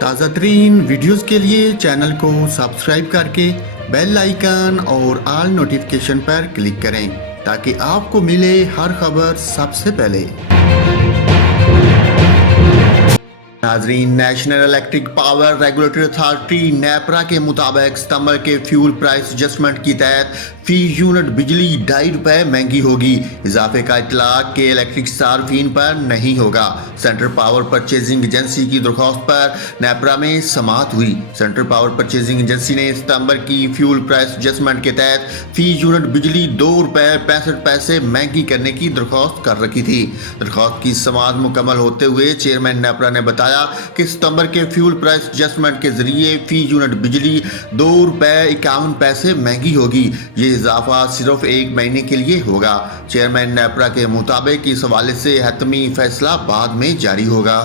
تازہ ترین ویڈیوز کے لیے چینل کو سبسکرائب کر کے بیل آئیکن اور آل نوٹیفیکیشن پر کلک کریں تاکہ آپ کو ملے ہر خبر سب سے پہلے۔ ناظرین، national electric power regulatory authority NEPRA کے مطابق ستمبر کے فیول پرائس ایڈجسٹمنٹ کی تحت فی یونٹ بجلی ₹2.5 مہنگی ہوگی۔ اضافے کا اطلاق کے الیکٹرک صارفین پر نہیں ہوگا۔ سینٹرل پاور پرچیزنگ ایجنسی کی درخواست پر نیپرا میں سماعت ہوئی۔ سینٹرل پاور پرچیزنگ ایجنسی نے ستمبر کی فیول پرائس ایڈجسٹمنٹ کے تحت فی یونٹ بجلی ₹2.65 مہنگی کرنے کی درخواست کر رکھی تھی۔ درخواست کی سماعت مکمل ہوتے ہوئے چیئرمین نیپرا نے بتایا کہ ستمبر کے فیول پرائس ایڈجسٹمنٹ کے ذریعے فی یونٹ بجلی ₹2.51 مہنگی ہوگی۔ یہ اضافہ صرف 1 مہینے کے لیے ہوگا۔ چیئرمین نیپرا کے مطابق اس حوالے سے حتمی فیصلہ بعد میں جاری ہوگا۔